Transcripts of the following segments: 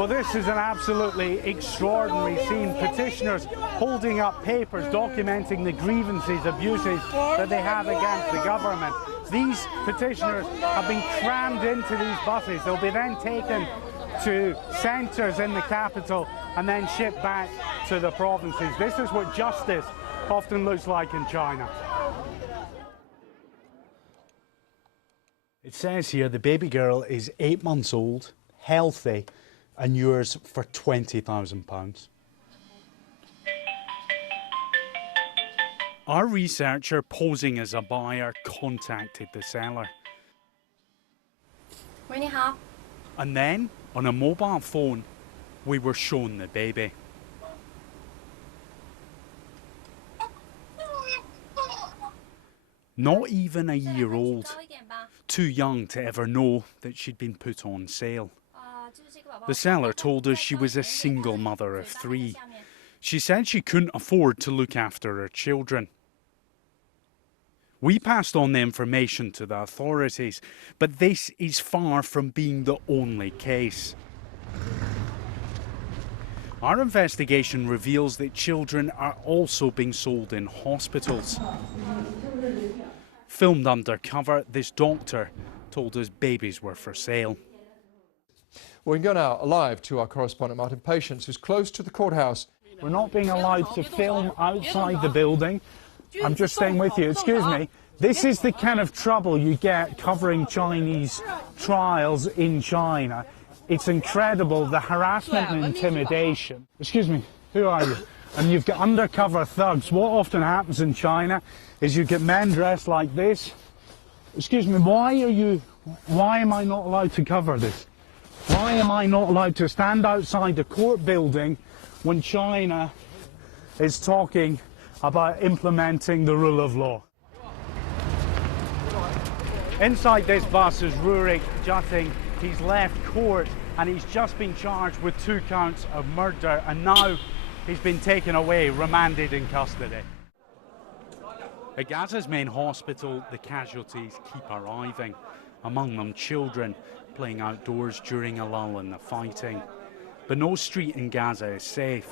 Well, this is an absolutely extraordinary scene. Petitioners holding up papers documenting the grievances, abuses that they have against the government. These petitioners have been crammed into these buses. They'll be then taken to centres in the capital and then shipped back to the provinces. This is what justice often looks like in China. It says here the baby girl is 8 months old, healthy, and yours for £20,000. Our researcher, posing as a buyer, contacted the seller. And then, on a mobile phone, we were shown the baby. Not even a year old, too young to ever know that she'd been put on sale. The seller told us she was a single mother of 3. She said she couldn't afford to look after her children. We passed on the information to the authorities, but this is far from being the only case. Our investigation reveals that children are also being sold in hospitals. Filmed undercover, this doctor told us babies were for sale. We can go now live to our correspondent Martin Patience, who's close to the courthouse. We're not being allowed to film outside the building. I'm just staying with you. Excuse me. This is the kind of trouble you get covering Chinese trials in China. It's incredible, the harassment and intimidation. Excuse me, who are you? And you've got undercover thugs. What often happens in China is you get men dressed like this. Excuse me, why am I not allowed to cover this? Why am I not allowed to stand outside the court building when China is talking about implementing the rule of law? Inside this bus is Rurik Jutting. He's left court and he's just been charged with 2 counts of murder, and now he's been taken away, remanded in custody. At Gaza's main hospital, the casualties keep arriving, among them children playing outdoors during a lull in the fighting. But no street in Gaza is safe.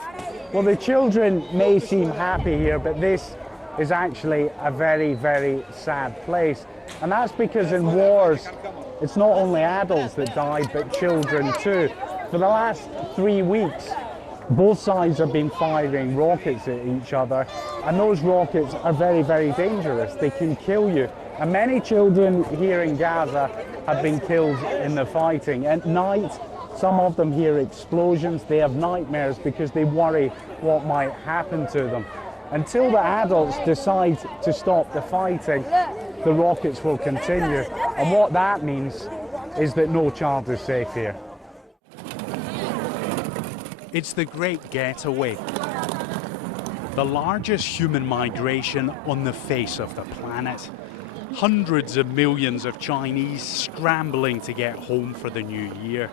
Well, the children may seem happy here, but this is actually a very, very sad place. And that's because in wars, it's not only adults that die, but children too. For the last 3 weeks, both sides have been firing rockets at each other, and those rockets are very, very dangerous. They can kill you. And many children here in Gaza have been killed in the fighting. At night, some of them hear explosions. They have nightmares because they worry what might happen to them. Until the adults decide to stop the fighting, the rockets will continue. And what that means is that no child is safe here. It's the Great Getaway, the largest human migration on the face of the planet. Hundreds of millions of Chinese scrambling to get home for the new year.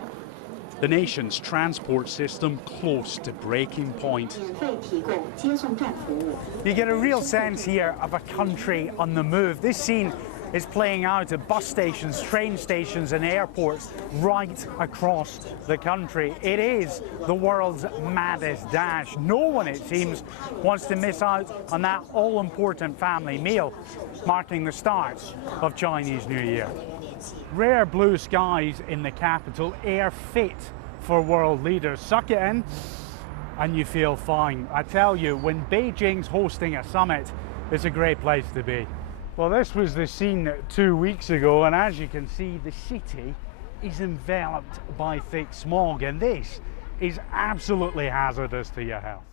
The nation's transport system close to breaking point. You get a real sense here of a country on the move. This scene is playing out at bus stations, train stations and airports right across the country. It is the world's maddest dash. No one, it seems, wants to miss out on that all-important family meal, marking the start of Chinese New Year. Rare blue skies in the capital, air fit for world leaders. Suck it in and you feel fine. I tell you, when Beijing's hosting a summit, it's a great place to be. Well, this was the scene 2 weeks ago, and as you can see, the city is enveloped by thick smog, and this is absolutely hazardous to your health.